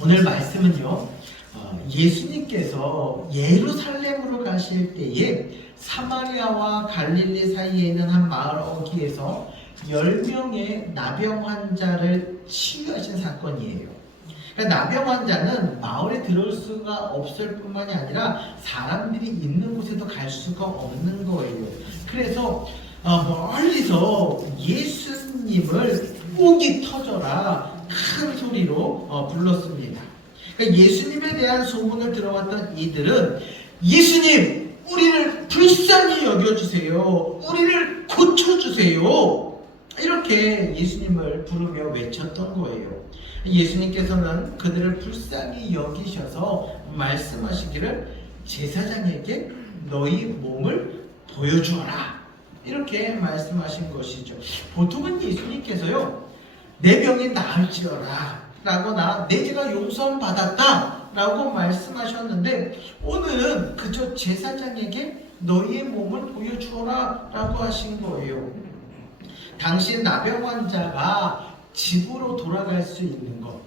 오늘 말씀은요, 예수님께서 예루살렘으로 가실 때에 사마리아와 갈릴리 사이에 있는 한 마을 어귀에서 10명의 나병 환자를 치유하신 사건이에요. 그러니까 나병 환자는 마을에 들어올 수가 없을 뿐만이 아니라 사람들이 있는 곳에도 갈 수가 없는 거예요. 그래서 멀리서 예수님을 목이 터져라 큰 소리로 불렀습니다. 그러니까 예수님에 대한 소문을 들어왔던 이들은 예수님, 우리를 불쌍히 여겨주세요. 우리를 고쳐주세요. 이렇게 예수님을 부르며 외쳤던 거예요. 예수님께서는 그들을 불쌍히 여기셔서 말씀하시기를 제사장에게 너희 몸을 보여주어라. 이렇게 말씀하신 것이죠. 보통은 예수님께서요, 내 병이 나을지어라 라거나 내 죄가 용서를 받았다 라고 말씀하셨는데, 오늘은 그저 제사장에게 너희의 몸을 보여주어라 라고 하신 거예요. 당시 나병 환자가 집으로 돌아갈 수 있는 것,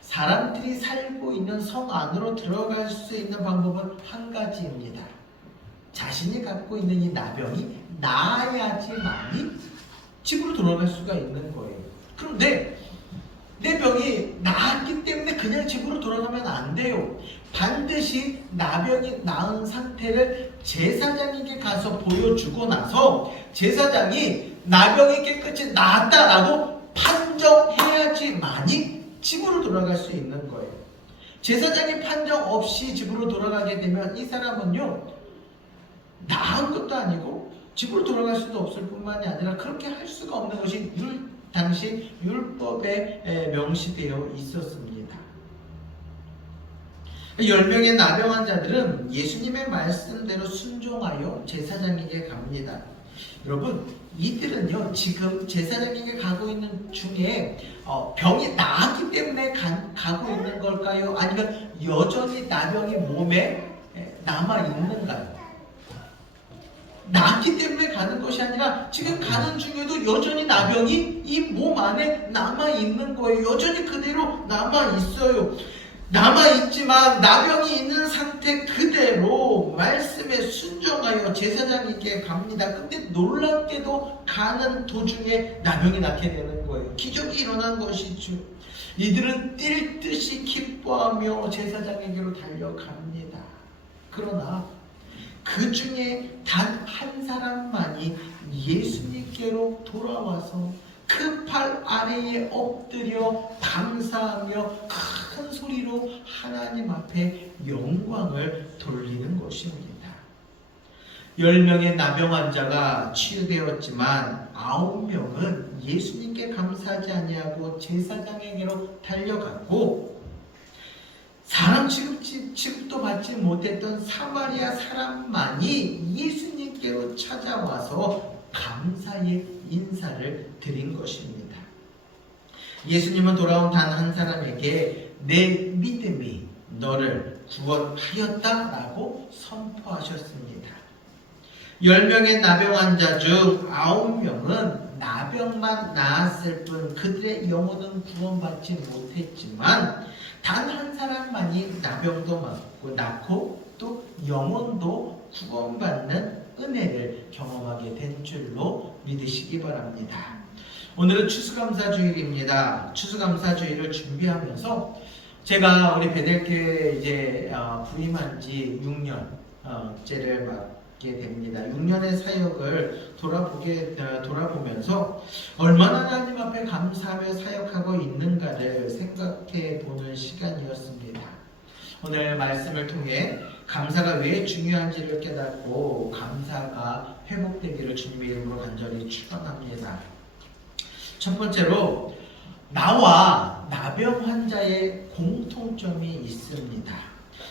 사람들이 살고 있는 성 안으로 들어갈 수 있는 방법은 한 가지입니다. 자신이 갖고 있는 이 나병이 나아야지만이 집으로 돌아갈 수가 있는 거예요. 그런데 내 병이 나았기 때문에 그냥 집으로 돌아가면 안 돼요. 반드시 나병이 나은 상태를 제사장에게 가서 보여주고 나서 제사장이 나병이 깨끗이 나았다라고 판정해야지만이 집으로 돌아갈 수 있는 거예요. 제사장이 판정 없이 집으로 돌아가게 되면 이 사람은요, 나은 것도 아니고 집으로 돌아갈 수도 없을 뿐만이 아니라 그렇게 할 수가 없는 것이 당시 율법에 명시되어 있었습니다. 10명의 나병 환자들은 예수님의 말씀대로 순종하여 제사장에게 갑니다. 여러분, 이들은요, 지금 제사장에게 가고 있는 중에 병이 나았기 때문에 가고 있는 걸까요? 아니면 여전히 나병이 몸에 남아 있는가요? 나았기 때문에 가는 것이 아니라 지금 가는 중에도 여전히 나병이 이 몸 안에 남아 있는 거예요. 여전히 그대로 남아 있어요. 남아있지만 나병이 있는 상태 그대로 말씀에 순종하여 제사장에게 갑니다. 근데 놀랍게도 가는 도중에 나병이 낫게 되는 거예요. 기적이 일어난 것이죠. 이들은 뛸 듯이 기뻐하며 제사장에게로 달려갑니다. 그러나 그 중에 단 한 사람만이 예수님께로 돌아와서 그 팔 아래에 엎드려 감사하며 큰 소리로 하나님 앞에 영광을 돌리는 것입니다. 10명의 나병 환자가 치유되었지만 9명은 예수님께 감사하지 아니하고 제사장에게로 달려갔고, 사람 취급도 받지 못했던 사마리아 사람만이 예수님께로 찾아와서 감사의 인사를 드린 것입니다. 예수님은 돌아온 단 한 사람에게 내 믿음이 너를 구원하였다라고 선포하셨습니다. 10명의 나병 환자 중 9명은 나병만 나았을 뿐 그들의 영혼은 구원받지 못했지만 단 한 사람만이 나병도 낫고 또 영혼도 구원받는 은혜를 경험하게 된 줄로 믿으시기 바랍니다. 오늘은 추수감사주일입니다. 추수감사주일을 준비하면서 제가 우리 베델교회 이제 부임한 지 6년째를 맞게 됩니다. 6년의 사역을 돌아보면서 얼마나 하나님 앞에 감사하며 사역하고 있는가를 생각해 보는 시간이었습니다. 오늘 말씀을 통해 감사가 왜 중요한지를 깨닫고 감사가 회복되기를 주님의 이름으로 간절히 축원합니다. 첫 번째로, 나와 나병 환자의 공통점이 있습니다.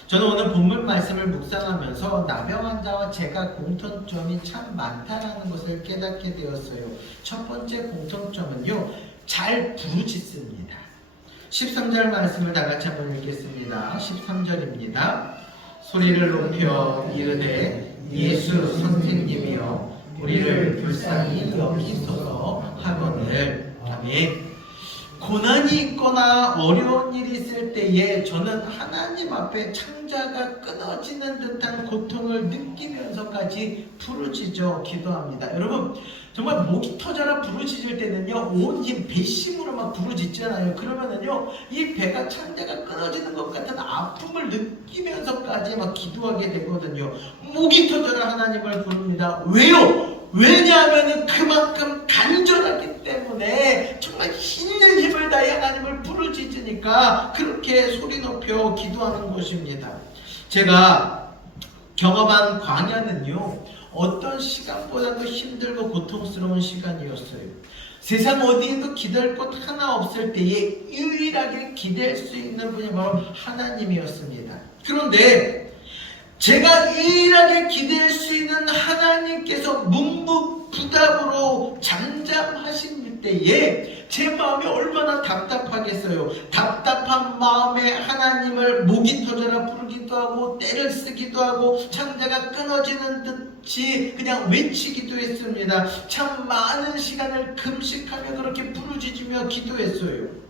저는 오늘 본문 말씀을 묵상하면서 나병 환자와 제가 공통점이 참 많다는 것을 깨닫게 되었어요. 첫 번째 공통점은요, 잘 부르짖습니다. 13절 말씀을 다 같이 한번 읽겠습니다. 13절입니다. 소리를 높여 이르되 예수 선생님이여 우리를 불쌍히 여기소서 하거늘. 아멘. 고난이 있거나 어려운 일이 있을 때에 때에 저는 하나님 앞에 창자가 끊어지는 듯한 고통을 느끼면서까지 부르짖어 기도합니다. 여러분, 정말 목이 터져라 부르짖을 때는요, 온 힘 배심으로 막 부르짖잖아요. 그러면은요, 이 배가 창자가 끊어지는 것 같은 아픔을 느끼면서까지 막 기도하게 되거든요. 목이 터져라 하나님을 부릅니다. 왜요? 왜냐하면 그만큼 간절하기 때문에 정말 있는 힘을 다해 하나님을 부르짖으니까 그렇게 소리 높여 기도하는 것입니다. 제가 경험한 광야는요, 어떤 시간보다도 힘들고 고통스러운 시간이었어요. 세상 어디에도 기댈 곳 하나 없을 때에 유일하게 기댈 수 있는 분이 바로 하나님이었습니다. 그런데 제가 유일하게 기댈 수 있는 하나님께서 묵묵부답으로 잠잠하신 때에 제 마음이 얼마나 답답하겠어요. 답답한 마음에 하나님을 목이 터져라 부르기도 하고 떼를 쓰기도 하고 창자가 끊어지는 듯이 그냥 외치기도 했습니다. 참 많은 시간을 금식하며 그렇게 부르짖으며 기도했어요.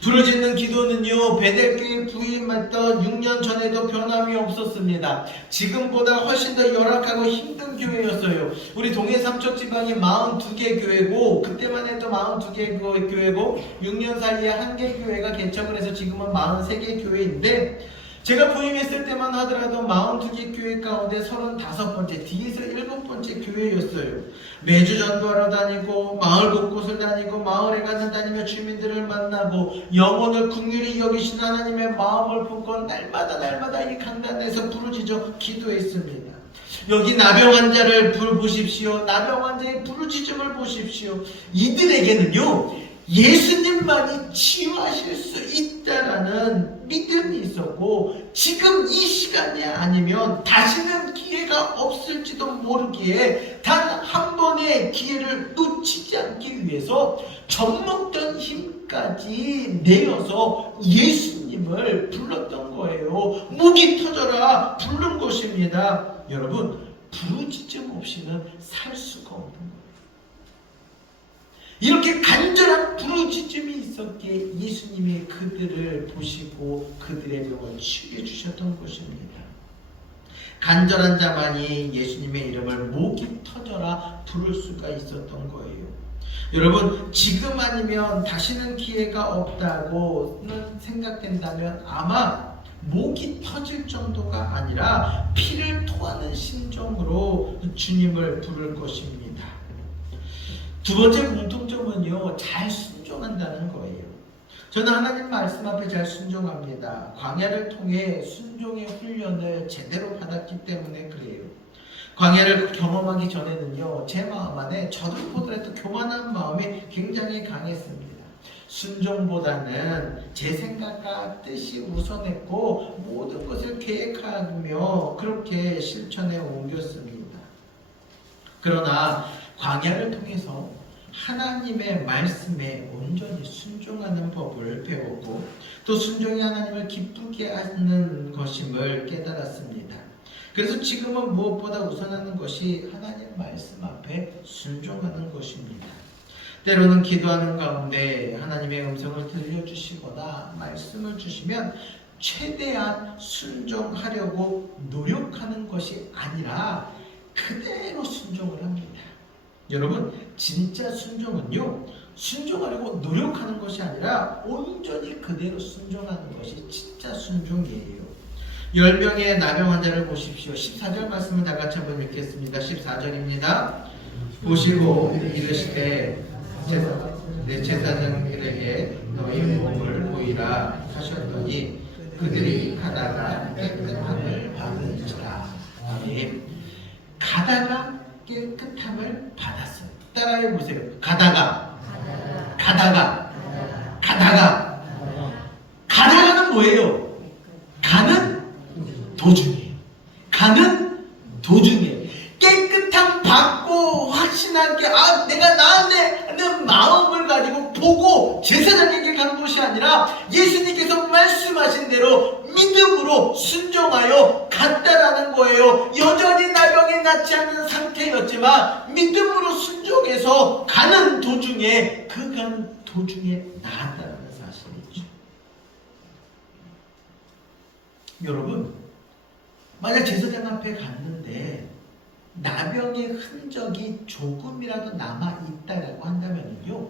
부르짖는 기도는요, 베델교회 부임했던 6년 전에도 변함이 없었습니다. 지금보다 훨씬 더 열악하고 힘든 교회였어요. 우리 동해 삼척 지방이 42개 교회고, 그때만 해도 42개 교회고 6년 사이에 1개 교회가 개척을 해서 지금은 43개 교회인데, 제가 부임했을 때만 하더라도 42개 교회 가운데 35번째, 뒤에서 7번째 교회였어요. 매주 전도하러 다니고 마을 곳곳을 다니고 마을에 가서 다니며 주민들을 만나고 영혼을 긍휼히 여기신 하나님의 마음을 품고 날마다 이 강단에서 부르짖어 기도했습니다. 여기 나병 환자를 보십시오. 나병 환자의 부르짖음을 보십시오. 이들에게는요, 예수님만이 치유하실 수 있다라는 믿음이 있었고, 지금 이 시간이 아니면 다시는 기회가 없을지도 모르기에 단 한 번의 기회를 놓치지 않기 위해서 젖먹던 힘까지 내어서 예수님을 불렀던 거예요. 목이 터져라 부른 것입니다. 여러분, 부르짖음 없이는 살 수가 없는 거예요. 이렇게 간절한 부르짖음이 있었기에 예수님이 그들을 보시고 그들의 병을 치유해 주셨던 것입니다. 간절한 자만이 예수님의 이름을 목이 터져라 부를 수가 있었던 거예요. 여러분, 지금 아니면 다시는 기회가 없다고는 생각된다면 아마 목이 터질 정도가 아니라 피를 토하는 심정으로 주님을 부를 것입니다. 두 번째 공통점은요, 잘 순종한다는 거예요. 저는 하나님 말씀 앞에 잘 순종합니다. 광야를 통해 순종의 훈련을 제대로 받았기 때문에 그래요. 광야를 경험하기 전에는요, 제 마음 안에 저를 보더라도 교만한 마음이 굉장히 강했습니다. 순종보다는 제 생각과 뜻이 우선했고 모든 것을 계획하며 그렇게 실천에 옮겼습니다. 그러나 광야를 통해서 하나님의 말씀에 온전히 순종하는 법을 배웠고, 또 순종이 하나님을 기쁘게 하는 것임을 깨달았습니다. 그래서 지금은 무엇보다 우선하는 것이 하나님 말씀 앞에 순종하는 것입니다. 때로는 기도하는 가운데 하나님의 음성을 들려주시거나 말씀을 주시면 최대한 순종하려고 노력하는 것이 아니라 그대로 순종을 합니다. 여러분, 진짜 순종은요, 순종하려고 노력하는 것이 아니라 온전히 그대로 순종하는 것이 진짜 순종이에요. 10명의 나병 환자를 보십시오. 14절 말씀을 다 같이 한번 읽겠습니다. 14절입니다. 보시고 이르시되 제사장들에게 너희 몸을 보이라 하셨더니 그들이 가다가 깨끗함을 받으니라. 아멘. 가다가 깨끗함을 받았어요. 따라해 보세요. 가다가는 뭐예요? 가는 도중이에요. 가는 도중이에요. 깨끗함 받고 확신하게 내가 나았네 하는 마음을 가지고 보고 제사장에게 간 것이 아니라 예수님께서 말씀하신 대로 믿음으로 순종하여 갔다라는 거예요. 여전히 나병이 낫지 않은 상태였지만 믿음으로 순종해서 가는 도중에 나았다는 사실이죠. 여러분, 만약 제사장 앞에 갔는데 나병의 흔적이 조금이라도 남아있다라고 한다면요,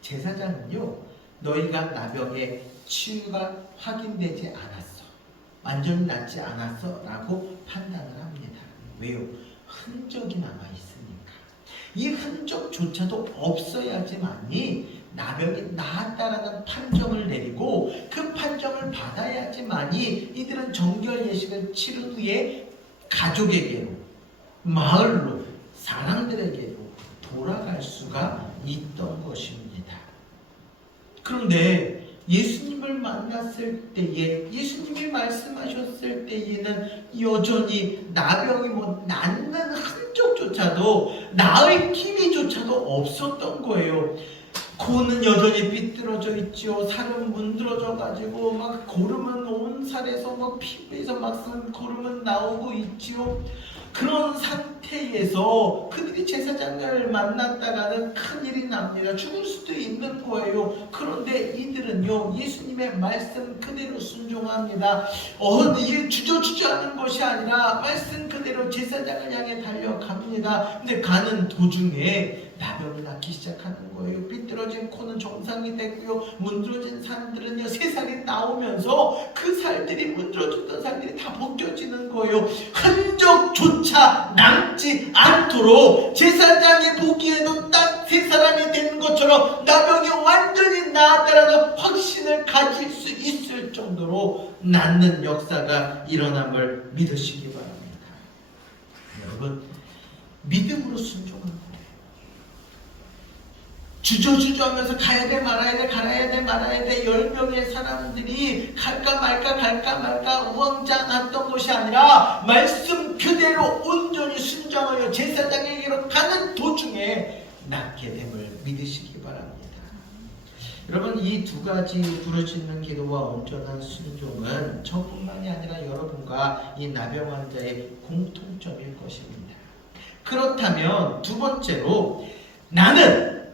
제사장은요, 너희가 나병의 치유가 확인되지 않았어, 완전히 낫지 않았어 라고 판단을 합니다. 왜요? 흔적이 남아있으니까. 이 흔적조차도 없어야지만이 나병이 나았다라는 판정을 내리고 그 판정을 받아야지만이 이들은 정결 예식을 치른 후에 가족에게로, 마을로, 사람들에게로 돌아갈 수가 있던 것입니다. 그런데 예수님을 만났을 때에, 예수님이 말씀하셨을 때에는 여전히 나병이 낫는 흔적조차도, 나을 기미조차도 없었던 거예요. 코는 여전히 삐뚤어져 있지요. 살은 문드러져 가지고 막 고름은 온 살에서 막 피부에서 막 고름은 나오고 있지요. 그런 상태에서 그들이 제사장을 만났다가는 큰일이 납니다. 죽을 수도 있는 거예요. 그런데 이들은요, 예수님의 말씀 그대로 순종합니다. 주저주저하는 것이 아니라 말씀 그대로 제사장을 향해 달려갑니다. 근데 가는 도중에 나병이 낫기 시작하는 거예요. 삐뚤어진 코는 정상이 됐고요. 문드러진 살들은요, 새살이 나오면서 그 살들이, 문드러졌던 살들이 다 벗겨지는 거예요. 흔적조차 남지 않도록 제사장이 보기에도 딱 세 사람이 되는 것처럼 나병이 완전히 나았다라는 확신을 가질 수 있을 정도로 낫는 역사가 일어남을 믿으시기 바랍니다. 여러분, 믿음으로 순종합니다. 주저주저하면서 가야 돼 말아야 돼, 가야 돼 말아야 돼, 10명의 사람들이 갈까 말까 우왕좌왕했던 것이 아니라 말씀 그대로 온전히 순종하여 제사장에게로 가는 도중에 낫게 됨을 믿으시기 바랍니다. 여러분, 이 두 가지 부르짖는 기도와 온전한 순종은 저뿐만이 아니라 여러분과 이 나병 환자의 공통점일 것입니다. 그렇다면 두 번째로, 나는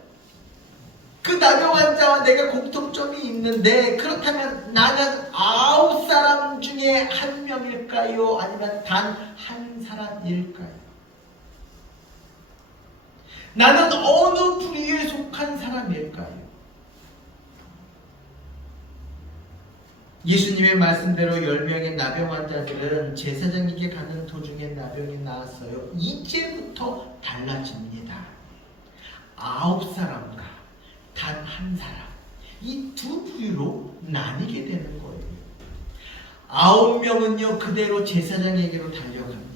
그 나병 환자와 내가 공통점이 있는데, 그렇다면 나는 9사람 중에 한 명일까요? 아니면 단 한 사람일까요? 나는 어느 부류에 속한 사람일까요? 예수님의 말씀대로 10명의 나병 환자들은 제사장에게 가는 도중에 나병이 나았어요. 이제부터 달라집니다. 9사람과 단 한 사람, 이 두 부류로 나뉘게 되는 거예요. 9명은요 그대로 제사장에게로 달려갑니다.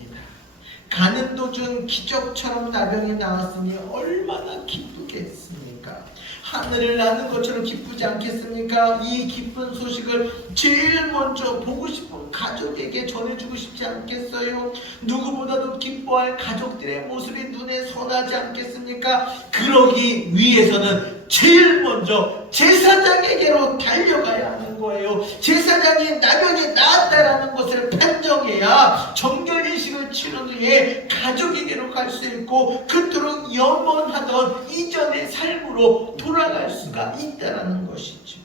가는 도중 기적처럼 나병이 나왔으니 얼마나 기쁘겠습니까? 하늘을 나는 것처럼 기쁘지 않겠습니까? 이 기쁜 소식을 제일 먼저 보고 싶은 가족에게 전해주고 싶지 않겠어요? 누구보다도 기뻐할 가족들의 모습이 눈에 선하지 않겠습니까? 그러기 위해서는 제일 먼저 제사장에게로 달려가야 하는 거예요. 제사장이 나병이 나았다라는 것을 판정해야 정결의식을 치른 후에 가족에게로 갈 수 있고 그토록 염원하던 이전의 삶으로 돌아갈 수가 있다라는 것이죠.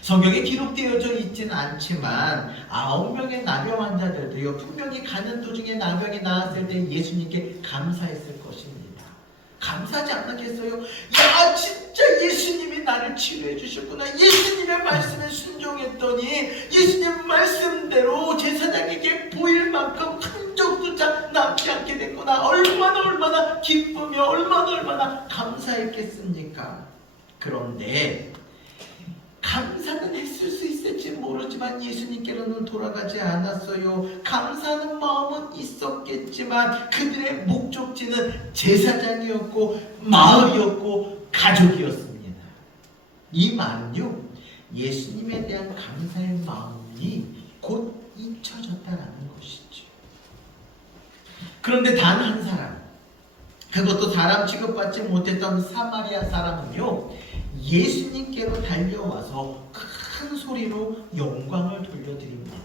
성경에 기록되어져 있지는 않지만 9명의 나병 환자들도요 분명히 가는 도중에 나병이 나았을 때 예수님께 감사했을 것입니다. 감사하지 않겠어요? 야, 진짜 예수님이 나를 치료해 주셨구나. 예수님의 말씀에 순종했더니 예수님 말씀대로 제사장에게 보일 만큼 흔적조차 남지 않게 됐구나. 얼마나 기쁘며 얼마나 감사했겠습니까? 그런데 감사는 했을 수 있을지 모르지만 예수님께로는 돌아가지 않았어요. 감사하는 마음은 있었겠지만 그들의 목적지는 제사장이었고 마을이었고 가족이었습니다. 이 말은요, 예수님에 대한 감사의 마음이 곧 잊혀졌다는 것이죠. 그런데 단 한 사람, 그것도 사람 취급받지 못했던 사마리아 사람은요 예수님께로 달려와서 큰 소리로 영광을 돌려드립니다.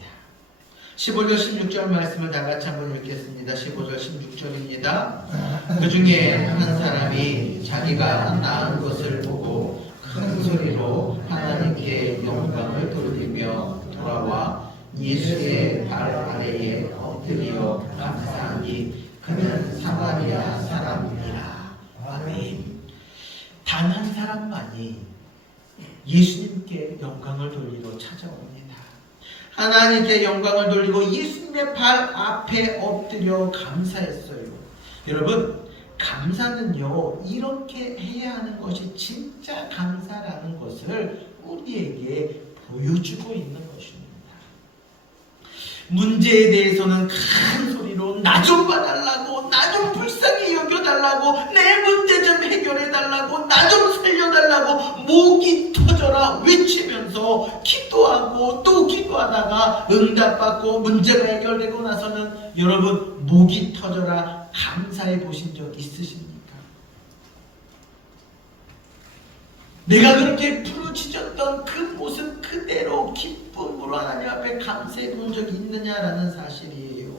15절 16절 말씀을 다 같이 한번 읽겠습니다. 15절 16절입니다. 그 중에 한 사람이 자기가 나은 것을 보고 큰 소리로 하나님께 영광을 돌리며 돌아와 예수의 발 아래에 엎드려 감사하니 그는 사마리아 사람이라. 아멘. 단 한 사람만이 예수님께 영광을 돌리러 찾아옵니다. 하나님께 영광을 돌리고 예수님의 발 앞에 엎드려 감사했어요. 여러분, 감사는요, 이렇게 해야 하는 것이 진짜 감사라는 것을 우리에게 보여주고 있는 것입니다. 문제에 대해서는 큰 소리로 나 좀 봐달라고, 나 좀 불쌍히 여겨달라고, 내 문제 좀 해결해달라고, 나 좀 살려달라고 목이 터져라 외치면서 기도하고 또 기도하다가 응답받고 문제가 해결되고 나서는 여러분 목이 터져라 감사해 보신 적 있으십니까? 내가 그렇게 부르짖었던 그 모습 그대로 기쁨으로 하나님 앞에 감사해 본 적이 있느냐라는 사실이에요.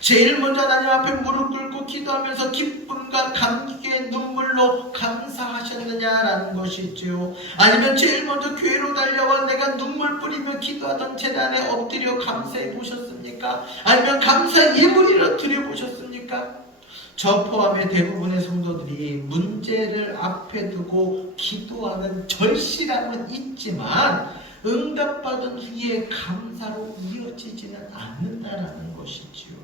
제일 먼저 하나님 앞에 무릎 꿇고 기도하면서 기쁨과 감격의 눈물로 감사하셨느냐라는 것이죠. 아니면 제일 먼저 교회로 달려와 내가 눈물 뿌리며 기도하던 재단에 엎드려 감사해 보셨습니까? 아니면 감사 예물이라 드려보셨습니까? 저 포함의 대부분의 성도들이 문제를 앞에 두고 기도하는 절실함은 있지만 응답받은 후에 감사로 이어지지는 않는다라는 것이지요.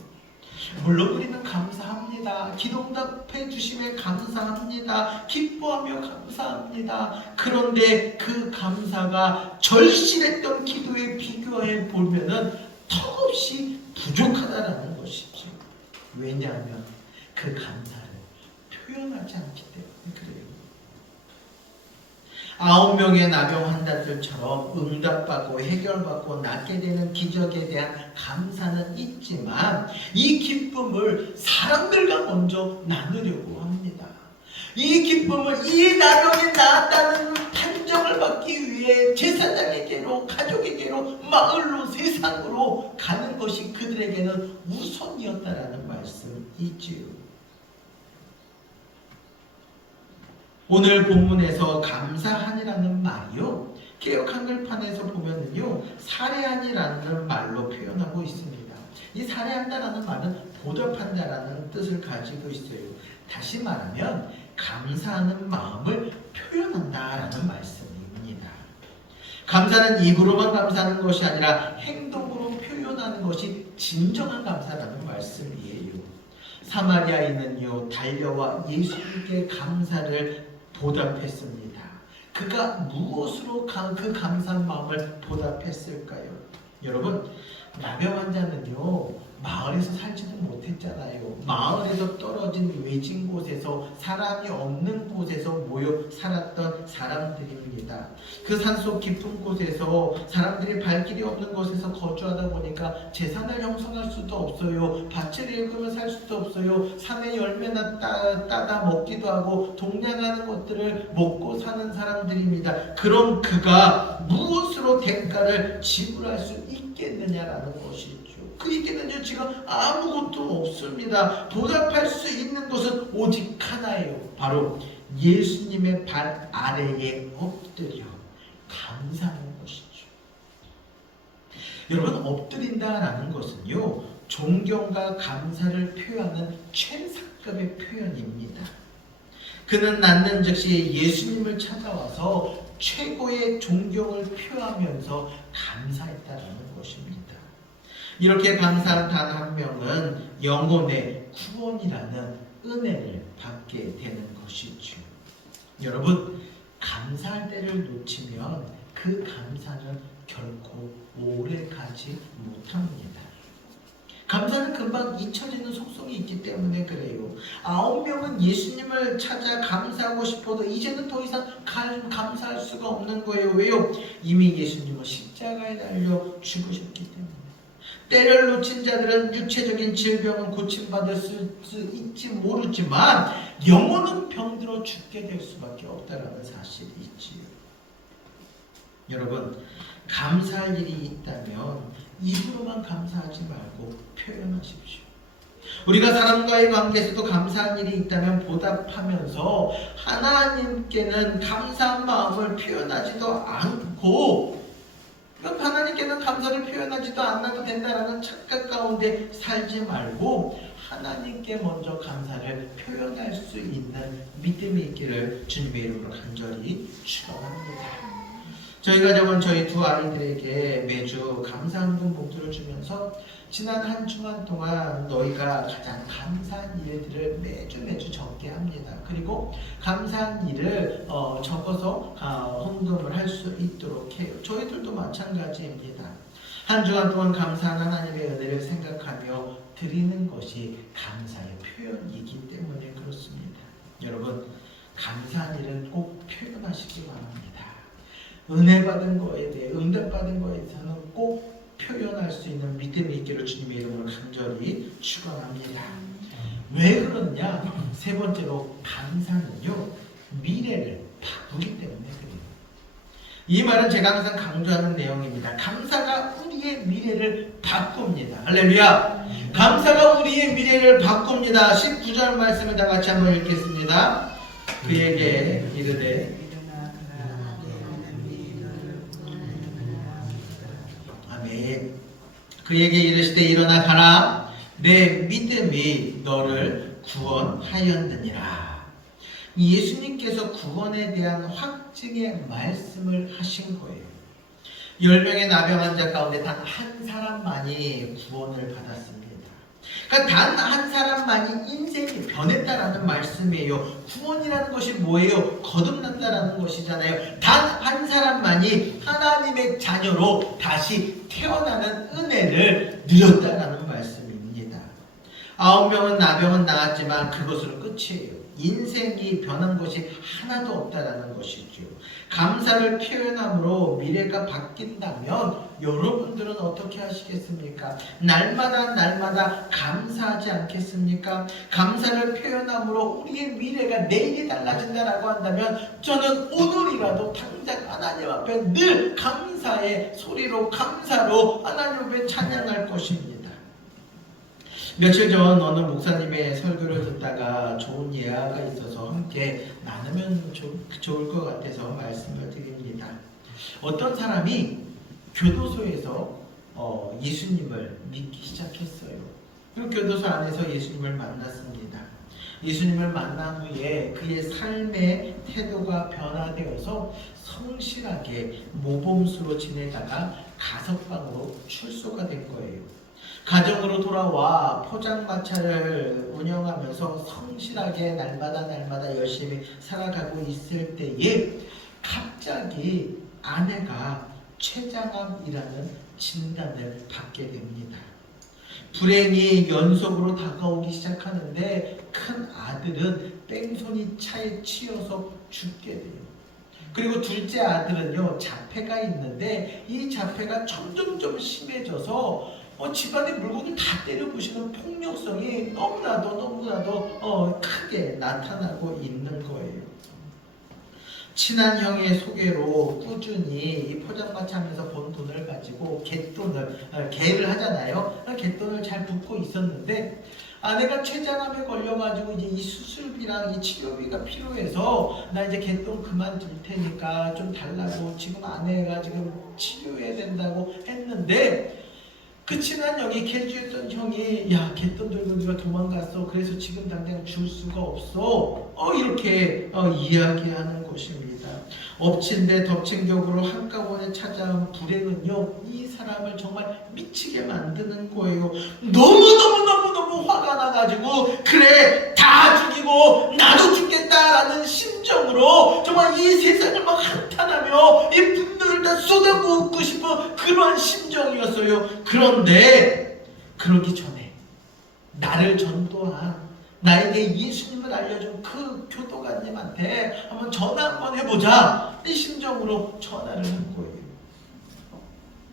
물론 우리는 감사합니다. 기도응답해 주심에 감사합니다. 기뻐하며 감사합니다. 그런데 그 감사가 절실했던 기도에 비교해 보면은 턱없이 부족하다라는 것이죠. 왜냐하면 그 감사를 표현하지 않기 때문에 그래요. 9명의 나병 환자들처럼 응답받고 해결받고 낫게 되는 기적에 대한 감사는 있지만 이 기쁨을 사람들과 먼저 나누려고 합니다. 이 기쁨을 이 나병이 나았다는 판정을 받기 위해 제사장에게로 가족에게로 마을로 세상으로 가는 것이 그들에게는 우선이었다라는 말씀이지요. 오늘 본문에서 감사하니라는 말이요, 개역 한글판에서 보면은요 살해하니라는 말로 표현하고 있습니다. 이 살해한다라는 말은 보답한다라는 뜻을 가지고 있어요. 다시 말하면 감사하는 마음을 표현한다라는 말씀입니다. 감사는 입으로만 감사하는 것이 아니라 행동으로 표현하는 것이 진정한 감사라는 말씀이에요. 사마리아인은요 달려와 예수님께 감사를 보답했습니다. 그가 무엇으로 그 감사한 마음을 보답했을까요? 여러분, 나병 환자는요 마을에서 살지도 못했잖아요. 마을에서 떨어진 외진 곳에서 사람이 없는 곳에서 모여 살았던 사람들입니다. 그 산속 깊은 곳에서 사람들이 발길이 없는 곳에서 거주하다 보니까 재산을 형성할 수도 없어요. 밭을 일구며 살 수도 없어요. 산의 열매나 따다 먹기도 하고 동냥하는 것들을 먹고 사는 사람들입니다. 그럼 그가 무엇으로 대가를 지불할 수 있겠느냐라는 것이죠. 그에게는요 지금 아무것도 없습니다. 보답할 수 있는 것은 오직 하나예요. 바로 예수님의 발 아래에 엎드려 감사하는 것이죠. 여러분, 엎드린다라는 것은요 존경과 감사를 표현하는 최상급의 표현입니다. 그는 낳는 즉시 예수님을 찾아와서 최고의 존경을 표하면서 감사했다라는 것입니다. 이렇게 감사한 단 한 명은 영혼의 구원이라는 은혜를 받게 되는 것이죠. 여러분, 감사할 때를 놓치면 그 감사는 결코 오래 가지 못합니다. 감사는 금방 잊혀지는 속성이 있기 때문에 그래요. 9명은 예수님을 찾아 감사하고 싶어도 이제는 더 이상 감사할 수가 없는 거예요. 왜요? 이미 예수님은 십자가에 달려 죽으셨기 때문에. 때를 놓친 자들은 육체적인 질병은 고침받을 수 있지 모르지만 영혼은 병들어 죽게 될 수밖에 없다라는 사실이 있지요. 여러분, 감사할 일이 있다면 입으로만 감사하지 말고 표현하십시오. 우리가 사람과의 관계에서도 감사한 일이 있다면 보답하면서 하나님께는 감사한 마음을 표현하지도 않고 그럼 하나님께는 감사를 표현하지도 않아도 된다라는 착각 가운데 살지 말고 하나님께 먼저 감사를 표현할 수 있는 믿음이 있기를 주님의 이름으로 간절히 축원합니다. 저희 가족은 저희 두 아이들에게 매주 감사한금 봉투를 주면서 지난 한 주간 동안 너희가 가장 감사한 일들을 매주 적게 합니다. 그리고 감사한 일을 적어서 헌금을 할 수 있도록 해요. 저희들도 마찬가지입니다. 한 주간 동안 감사한 하나님의 은혜를 생각하며 드리는 것이 감사의 표현이기 때문에 그렇습니다. 여러분, 감사한 일은 꼭 표현하시기 바랍니다. 은혜 받은 거에 대해, 응답받은 거에 대해서는 꼭 표현할 수 있는 믿음이 있기를 주님의 이름으로 간절히 축원합니다. 왜 그러냐? 세 번째로, 감사는요 미래를 바꾸기 때문에 그래요. 이 말은 제가 항상 강조하는 내용입니다. 감사가 우리의 미래를 바꿉니다. 할렐루야. 감사가 우리의 미래를 바꿉니다. 19절 말씀을 다 같이 한번 읽겠습니다. 그에게 이르되, 아멘. 그에게 이르시되 일어나 가라, 내 믿음이 너를 구원하였느니라. 예수님께서 구원에 대한 확증의 말씀을 하신 거예요. 10명의 나병 환자 가운데 단 한 사람만이 구원을 받았습니다. 그러니까 단 한 사람만이 인생이 변했다라는 말씀이에요. 구원이라는 것이 뭐예요? 거듭난다라는 것이잖아요. 단 한 사람만이 하나님의 자녀로 다시 태어나는 은혜를 누렸다라는 말씀입니다. 9명은 나병은 나았지만 그것으로 끝이에요. 인생이 변한 것이 하나도 없다라는 것이죠. 감사를 표현함으로 미래가 바뀐다면 여러분들은 어떻게 하시겠습니까? 날마다 감사하지 않겠습니까? 감사를 표현함으로 우리의 미래가 내일이 달라진다라고 한다면 저는 오늘이라도 당장 하나님 앞에 늘 감사의 소리로, 감사로 하나님 앞에 찬양할 것입니다. 며칠 전 어느 목사님의 설교를 듣다가 좋은 예화가 있어서 함께 나누면 좋을 것 같아서 말씀을 드립니다. 어떤 사람이 교도소에서 예수님을 믿기 시작했어요. 그리고 교도소 안에서 예수님을 만났습니다. 예수님을 만난 후에 그의 삶의 태도가 변화되어서 성실하게 모범수로 지내다가 가석방으로 출소가 된 거예요. 가정으로 돌아와 포장마차를 운영하면서 성실하게 날마다 열심히 살아가고 있을 때에 갑자기 아내가 췌장암이라는 진단을 받게 됩니다. 불행이 연속으로 다가오기 시작하는데 큰 아들은 뺑소니 차에 치여서 죽게 돼요. 그리고 둘째 아들은요, 자폐가 있는데 이 자폐가 점점 심해져서 집안의 물건을 다 때려부시는 폭력성이 너무나도 크게 나타나고 있는 거예요. 친한 형의 소개로 꾸준히 이 포장마차 하면서 번 돈을 가지고 개를 하잖아요. 갯돈을 잘 붓고 있었는데 아내가 췌장암에 걸려가지고 이제 이 수술비랑 이 치료비가 필요해서 나 이제 갯돈 그만둘 테니까 좀 달라고, 지금 아내가 지금 치료해야 된다고 했는데 그 친한 형이, 개주했던 형이, 야, 갯돈 들고 네가 도망갔어, 그래서 지금 당장 줄 수가 없어, 이렇게 이야기하는 것입니다. 엎친 데 덮친 격으로 한꺼번에 찾아온 불행은요, 이 사람을 정말 미치게 만드는 거예요. 너무 화가 나가지고, 그래, 다 죽이고 나도 죽겠다라는 심정으로 정말 이 세상을 막 한탄하며 이 분노를 다 쏟아붓고 싶은 그러한 심정이었어요. 그런데 그러기 전에 나를 전도한, 나에게 예수님을 알려준 그 교도관님한테 한번 전화 한번 해보자, 이 심정으로 전화를 한 거예요.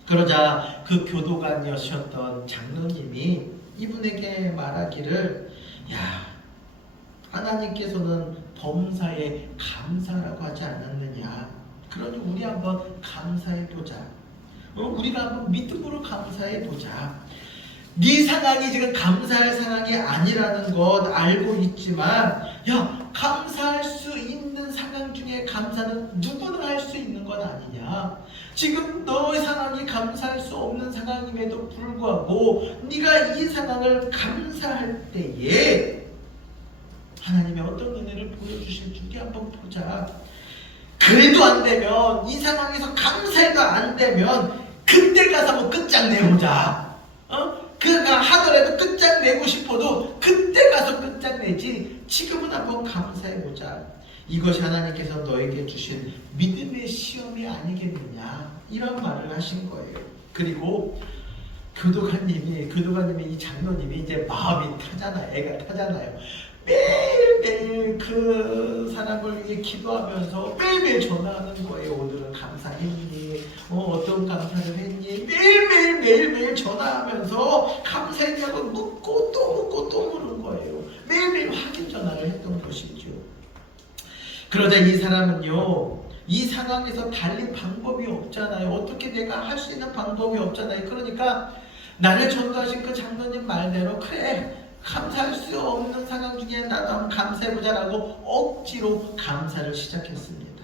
그러자 그 교도관이셨던 장로님이 이분에게 말하기를, 야, 하나님께서는 범사에 감사라고 하지 않았느냐, 그러니 우리 한번 감사해보자. 우리가 한번 믿음으로 감사해보자. 네 상황이 지금 감사할 상황이 아니라는 것 알고 있지만, 야, 감사할 수 있는 상황 중에 감사는 누구나 할 수 있는 것 아니냐. 지금 너의 상황이 감사할 수 없는 상황임에도 불구하고 네가 이 상황을 감사할 때에 하나님의 어떤 은혜를 보여주실 줄 한번 보자. 그래도 안 되면, 이 상황에서 감사해도 안 되면 그때 가서 한번 끝장내보자. 그가 하더라도 끝장내고 싶어도 그때 가서 끝장내지, 지금은 한번 감사해보자. 이것이 하나님께서 너에게 주신 믿음의 시험이 아니겠느냐, 이런 말을 하신 거예요. 그리고 교도관님이 이 장로님이 이제 마음이 타잖아요. 애가 타잖아요. 매일매일 그 사람을 위해 기도하면서 매일매일 전화하는 거예요. 오늘은 감사했니? 어떤 감사를 했니? 매일매일 전화하면서 감사했냐고 묻고 또 묻는 거예요. 매일매일 확인 전화를 했던 것이죠. 그러자 이 사람은요, 이 상황에서 달리 방법이 없잖아요. 어떻게 내가 할 수 있는 방법이 없잖아요. 그러니까 나를 전도하신 그 장로님 말대로, 그래, 감사할 수 없는 상황 중에 나도 한번 감사해보자라고 억지로 감사를 시작했습니다.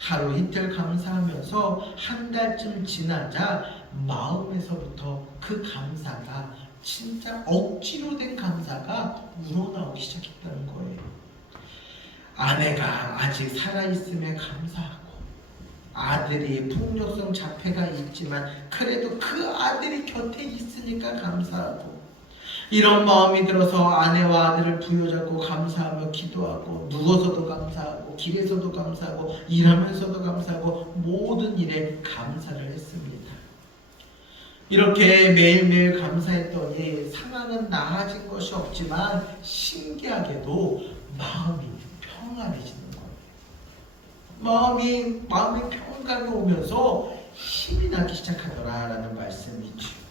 하루 이틀 감사하면서 한 달쯤 지나자 마음에서부터 그 감사가, 진짜 억지로 된 감사가 우러나오기 시작했다는 거예요. 아내가 아직 살아있음에 감사하고, 아들이 폭력성 자폐가 있지만 그래도 그 아들이 곁에 있으니까 감사하고, 이런 마음이 들어서 아내와 아들을 부여잡고 감사하며 기도하고, 누워서도 감사하고, 길에서도 감사하고, 일하면서도 감사하고, 모든 일에 감사를 했습니다. 이렇게 매일매일 감사했더니 상황은 나아진 것이 없지만 신기하게도 마음이 평안해지는 거예요. 마음이 평강이 오면서 힘이 나기 시작하더라라는 말씀이죠.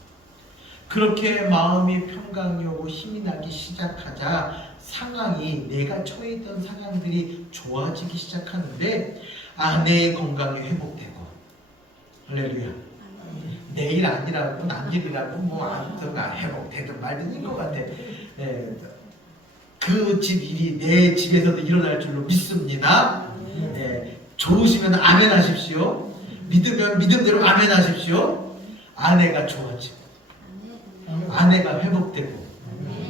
그렇게 마음이 평강이 오고 힘이 나기 시작하자 상황이, 내가 처해 있던 상황들이 좋아지기 시작하는데, 아내의 건강이 회복되고, 할렐루야. 내일 아니라고 남일이라고 뭐 아무튼가 회복되든 말든인 것 같아. 그 집 일이 내 집에서도 일어날 줄로 믿습니다. 좋으시면 아멘 하십시오. 믿으면 믿음대로 아멘 하십시오. 아내가 좋아지고, 아내가 회복되고,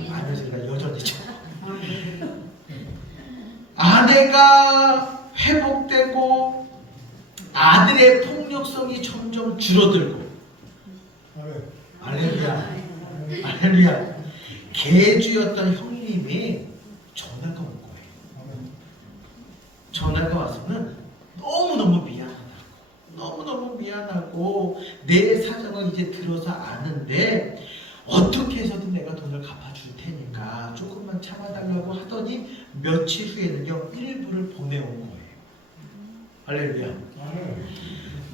아내가 여전히죠. 아내가 회복되고, 아들의 폭력성이 점점 줄어들고, 할렐루야, 할렐루야. 개주였던 형님이 전화가 온 거예요. 전화가 와서는 너무너무 미안하고 내 사정을 이제 들어서 아는데 어떻게 해서든 내가 돈을 갚아줄 테니까 조금만 참아달라고 하더니 며칠 후에는요, 일부를 보내온 거예요. 할렐루야.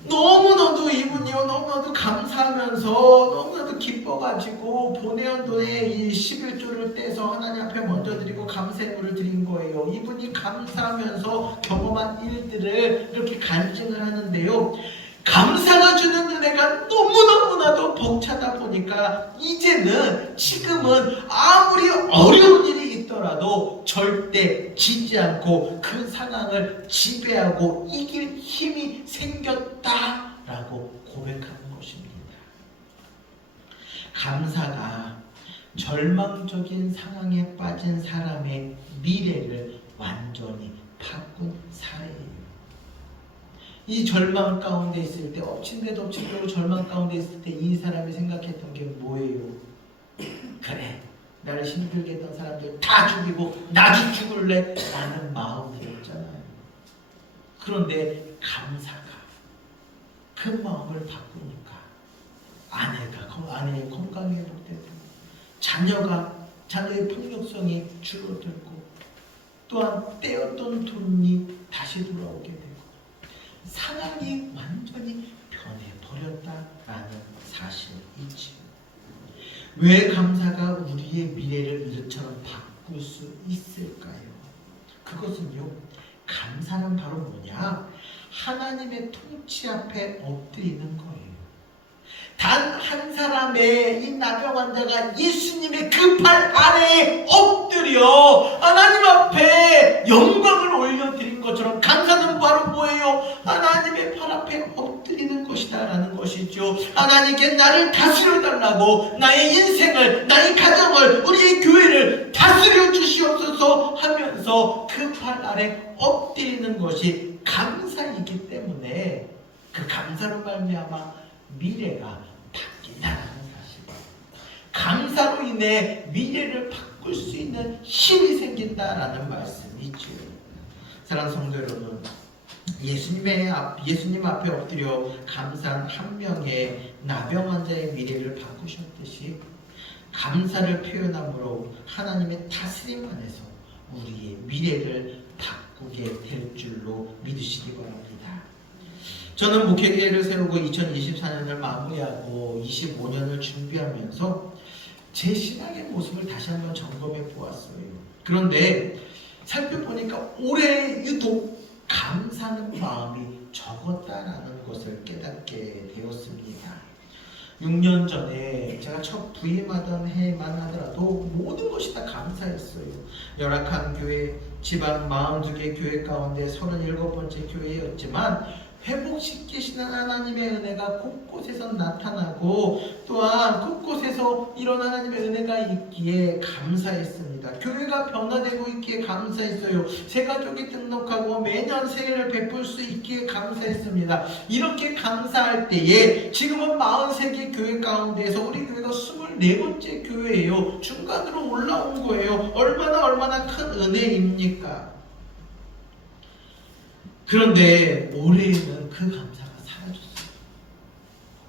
너무나도 이분이요, 너무나도 감사하면서 너무나도 기뻐가지고 보내온 돈에 이 11조를 떼서 하나님 앞에 먼저 드리고 감사의 물을 드린 거예요. 이분이 감사하면서 경험한 일들을 이렇게 간증을 하는데요, 감사가 주는 은혜가 너무나도 벅차다 보니까 지금은 아무리 어려운 일이 있더라도 절대 지지 않고 그 상황을 지배하고 이길 힘이 생겼다라고 고백하는 것입니다. 감사가 절망적인 상황에 빠진 사람의 미래를 완전히 바꾼 사례예요. 이 절망 가운데 있을 때, 엎친 데도 엎친 데로 절망 가운데 있을 때 이 사람이 생각했던 게 뭐예요? 그래, 나를 힘들게 했던 사람들 다 죽이고 나도 죽을래 라는 마음이었잖아요. 그런데 감사가 그 마음을 바꾸니까 아내의 건강이 회복되고, 자녀의 폭력성이 줄어들고, 또한 떼었던 돈이 다시 돌아오게 되고, 상황이 완전히 변해버렸다라는 사실이지. 왜 감사가 우리의 미래를 이처럼 바꿀 수 있을까요? 그것은요, 감사는 바로 뭐냐? 하나님의 통치 앞에 엎드리는 거예요. 단 한 사람의 이 나병 환자가 예수님의 그 팔 아래에 엎드려 하나님 앞에 영광을 올려드린 것처럼, 감사는 바로 뭐예요? 하나님의 팔 앞에 엎드리는 것이다 라는 것이죠. 하나님께 나를 다스려 달라고, 나의 인생을, 나의 가정을, 우리의 교회를 다스려 주시옵소서 하면서 그 팔 아래 엎드리는 것이 감사이기 때문에 그 감사로 말미암아 미래가 바뀐다는 사실, 감사로 인해 미래를 바꿀 수 있는 힘이 생긴다라는 말씀이죠. 사랑하는 성도 여러분, 예수님 앞에 엎드려 감사한 한 명의 나병 환자의 미래를 바꾸셨듯이 감사를 표현함으로 하나님의 다스림 안에서 우리의 미래를 바꾸게 될 줄로 믿으시기 바랍니다. 저는 목회계를 세우고 2024년을 마무리하고 25년을 준비하면서 제 신앙의 모습을 다시 한번 점검해 보았어요. 그런데 살펴보니까 올해 유독 감사하는 마음이 적었다라는 것을 깨닫게 되었습니다. 6년 전에 제가 첫 부임하던 해만 하더라도 모든 것이 다 감사했어요. 열악한 교회, 지방 42개 교회 가운데 37번째 교회였지만 회복시키시는 하나님의 은혜가 곳곳에서 나타나고 또한 곳곳에서 이런 하나님의 은혜가 있기에 감사했습니다. 교회가 변화되고 있기에 감사했어요. 새 가족이 등록하고 매년 새해를 베풀 수 있기에 감사했습니다. 이렇게 감사할 때에 지금은 43개 교회 가운데에서 우리 교회가 24번째 교회예요. 중간으로 올라온 거예요. 얼마나 큰 은혜입니까? 그런데 올해는 그 감사가 사라졌어요.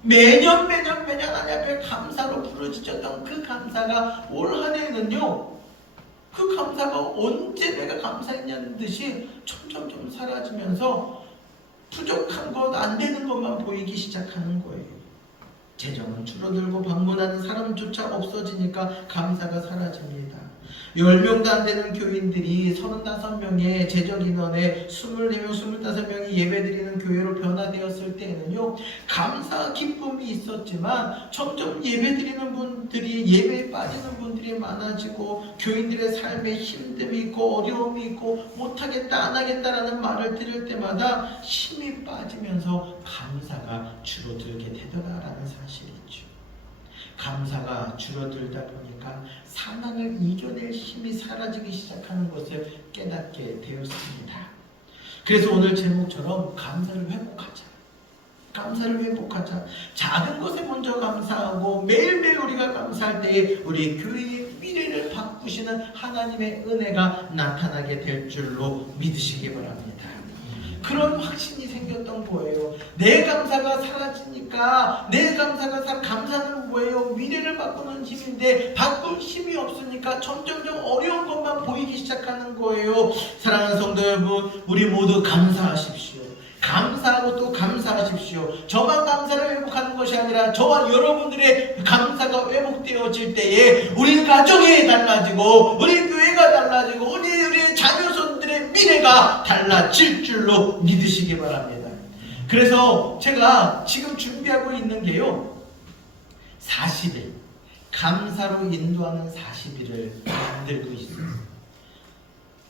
매년 하나님 앞에 감사로 부르짖었던 그 감사가 올 한 해는요, 그 감사가 언제 내가 감사했냐는 듯이 점점 사라지면서 부족한 것, 안 되는 것만 보이기 시작하는 거예요. 재정은 줄어들고 방문하는 사람조차 없어지니까 감사가 사라집니다. 10명도 안 되는 교인들이 35명의 제적 인원에 24명, 25명이 예배드리는 교회로 변화되었을 때에는요, 감사 기쁨이 있었지만 점점 예배드리는 분들이, 예배에 빠지는 분들이 많아지고 교인들의 삶에 힘듦이 있고 어려움이 있고 못하겠다, 안 하겠다라는 말을 들을 때마다 힘이 빠지면서 감사가 줄어들게 되더라라는 사실이죠. 감사가 줄어들다 보니까 사망을 이겨낼 힘이 사라지기 시작하는 것을 깨닫게 되었습니다. 그래서 오늘 제목처럼 감사를 회복하자. 감사를 회복하자. 작은 것에 먼저 감사하고 매일매일 우리가 감사할 때에 우리 교회의 미래를 바꾸시는 하나님의 은혜가 나타나게 될 줄로 믿으시기 바랍니다. 그런 확신이 생겼던 거예요. 내 감사가 사라지니까, 내 감사가 감사는 뭐예요? 미래를 바꾸는 힘인데 바꿀 힘이 없으니까 점점 어려운 것만 보이기 시작하는 거예요. 사랑하는 성도 여러분, 우리 모두 감사하십시오. 감사하고 또 감사하십시오. 저만 감사를 회복하는 것이 아니라 저와 여러분들의 감사가 회복되어질 때에 우리 가정이 달라지고 우리 교회가 달라지고 우리 자녀손들의 미래가 달라질 줄로 믿으시기 바랍니다. 그래서 제가 지금 준비하고 있는 게요, 40일 감사로 인도하는 40일을 만들고 있습니다.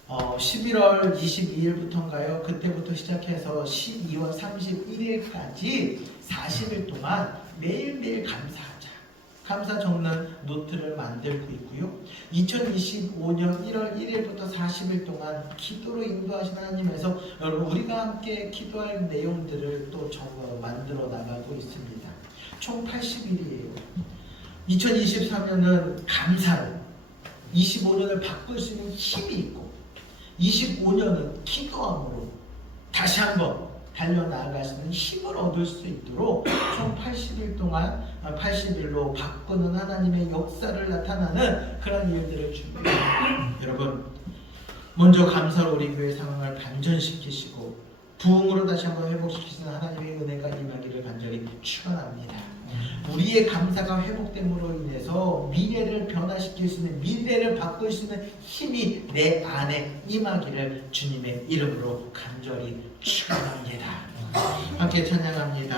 11월 22일부터인가요? 그때부터 시작해서 12월 31일까지 40일 동안 매일매일 감사하자. 감사 적는 노트를 만들고 있고요. 2025년 1월 1일부터 40일 동안 기도로 인도하신 하나님에서 여러분 우리가 함께 기도할 내용들을 또 적어 만들어 나가고 있습니다. 총 80일이에요. 2023년은 감사로, 25년을 바꿀 수 있는 힘이 있고 25년은 기도함으로 다시 한번 달려나아갈 수 있는 힘을 얻을 수 있도록 총 80일 동안 80일로 바꾸는 하나님의 역사를 나타나는 그런 일들을 준비합니다. 여러분, 먼저 감사로 우리 교회 상황을 반전시키시고 부흥으로 다시 한번 회복시키시는 하나님의 은혜가 임하기를 간절히 축원합니다. 우리의 감사가 회복됨으로 인해서 미래를 변화시킬 수 있는, 미래를 바꿀 수 있는 힘이 내 안에 임하기를 주님의 이름으로 간절히 축원합니다. 함께 찬양합니다.